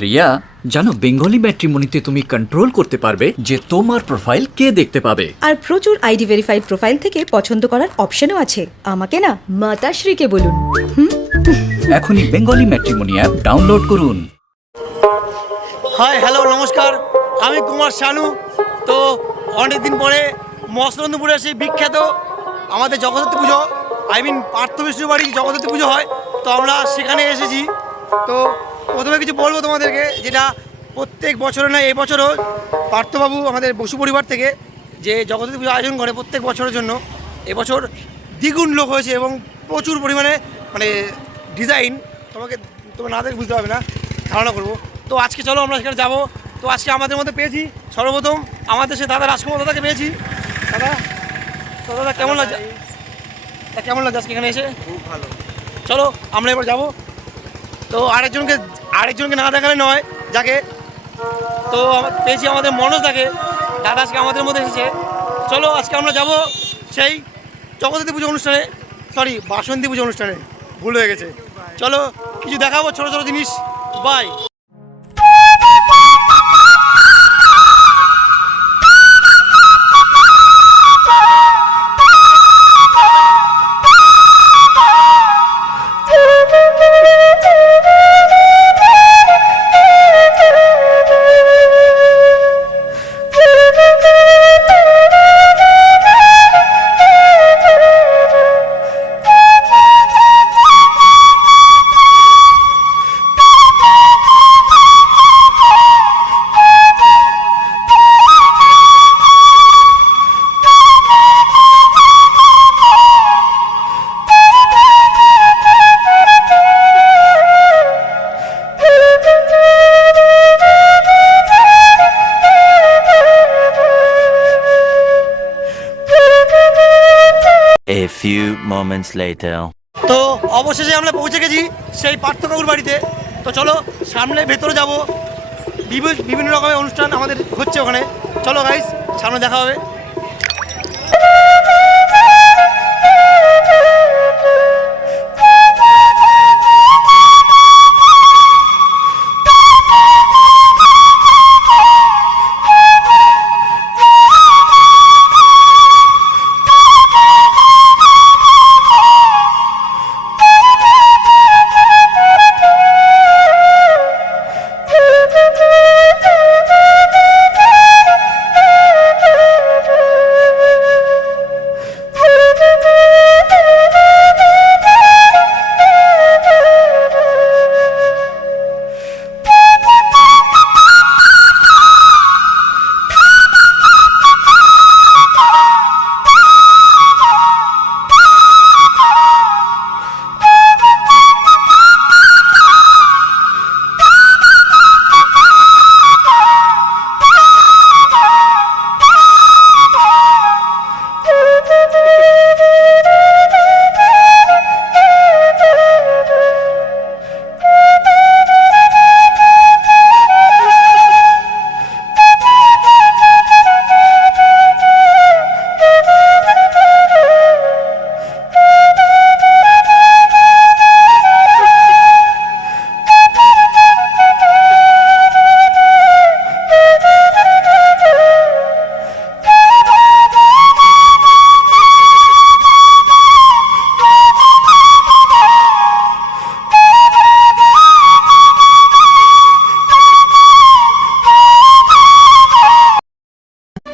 প্রিয়া, জানো বেঙ্গলি ম্যাট্রিমনিতে তুমি কন্ট্রোল করতে পারবে যে তোমার প্রোফাইল কে দেখতে পাবে। আর প্রচুর আইডি ভেরিফাইড প্রোফাইল থেকে পছন্দ করার অপশনও আছে। আমাকে না, মাতাশ্রীকে বলুন। এখনই বেঙ্গলি ম্যাট্রিমনি অ্যাপ ডাউনলোড করুন। হাই হ্যালো নমস্কার, আমি কুমার শানু। তো অনেকদিন পরে মৎস্যনন্দপুরে সেই বিখ্যাত আমাদের জগদ্ধাত্রী পুজো, পার্থ বিষ্ণু বাড়ি জগদ্ধাত্রী পুজো হয়। তো আমরা সেখানে এসেছি। তো প্রথমে কিছু বলবো তোমাদেরকে, যেটা প্রত্যেক বছরে না এই বছরও পার্থবাবু আমাদের বসু পরিবার থেকে যে জগদ্ধাত্রী পুজো আয়োজন করে প্রত্যেক বছরের জন্য, এবছর দ্বিগুণ লোক হয়েছে এবং প্রচুর পরিমাণে ডিজাইন তোমার না দেখে বুঝতে পারবে না, ধারণা করবো। তো আজকে চলো আমরা সেখানে যাবো। তো আজকে আমাদের মধ্যে পেয়েছি সর্বপ্রথম আমাদের সে দাদা রাজকুমার দাদাকে পেয়েছি। দাদা, তো দাদা কেমন লাগছে? কেমন লাগছে আজকে এখানে এসে? খুব ভালো। চলো আমরা এবার যাবো। তো আরেকজনকে না দেখালে নয়, যাকে তো পেয়েছি আমাদের মনোজ দাকে। দাদা আজকে আমাদের মধ্যে এসেছে। চলো আজকে আমরা যাব সেই জগদ্ধাত্রী পুজো অনুষ্ঠানে, বাসন্তী পুজো অনুষ্ঠানে, ভুল হয়ে গেছে। চলো কিছু দেখাবো ছোটো ছোটো জিনিস। By. A few moments later. তো অবশেষে আমরা পৌঁছে গেছি সেই পার্থ কাকুর বাড়িতে। তো চলো সামনে ভেতরে যাব, বিভিন্ন রকমের অনুষ্ঠান আমাদের হচ্ছে ওখানে। চলো গাইস, সামনে দেখা হবে।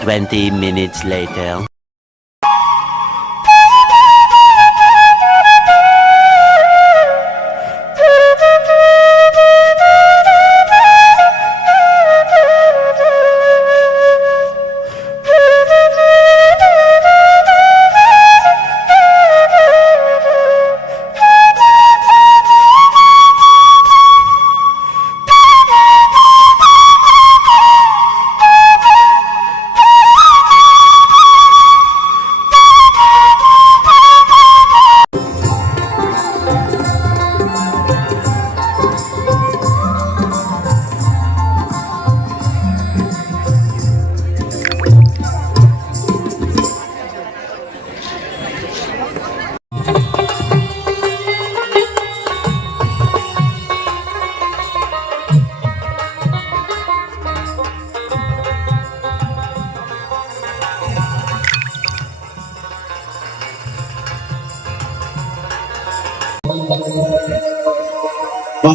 Twenty minutes later.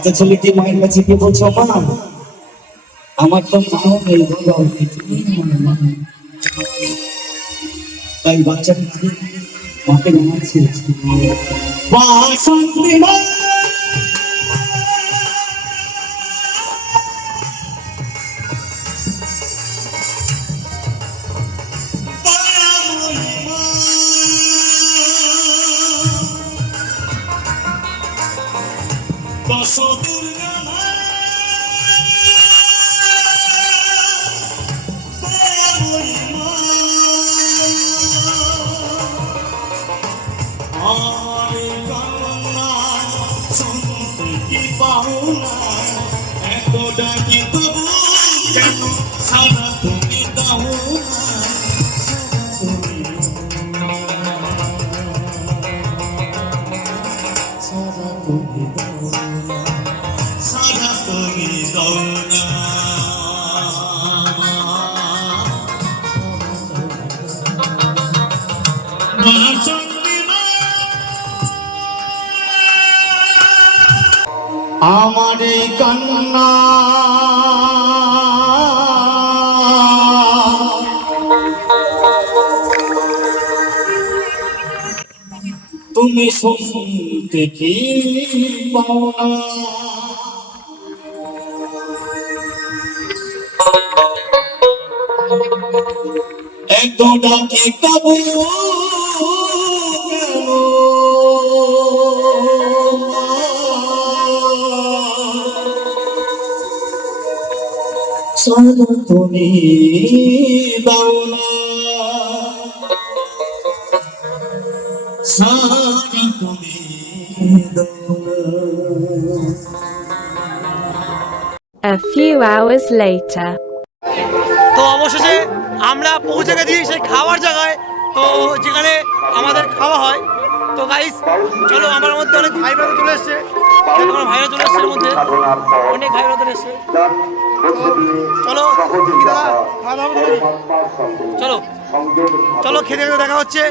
বাচ্চা ছেলেকে মায়ের কাছে কি বলছো মা আমার তো মাও নেই বাবাও নেই, তুমিই আমার মা। তাই বাচ্চাকে মাকে জানাচ্ছি বাসন্তী মা আমার এই কান্না তুমি শুনতে কি পাও না এত ডাকে কাবু সারা তুমি দাও না সারা তুমি দাও না। A few hours later. তো অবশেষে আমরা পৌঁছে গেছি সেই খাওয়ার জায়গায়, তো যেখানে আমাদের খাওয়া হয়। তো গাইস চলো, আমার মধ্যে অনেক ভাই ব্রাদার চলে এসছে, আমার ভাইরা চলে এসছে, এর মধ্যে অনেক ভাই ব্রাদার এসছে। চলো কি দাদা খাওয়া দাওয়া হবে? চলো চলো খেতে খেতে দেখা হচ্ছে।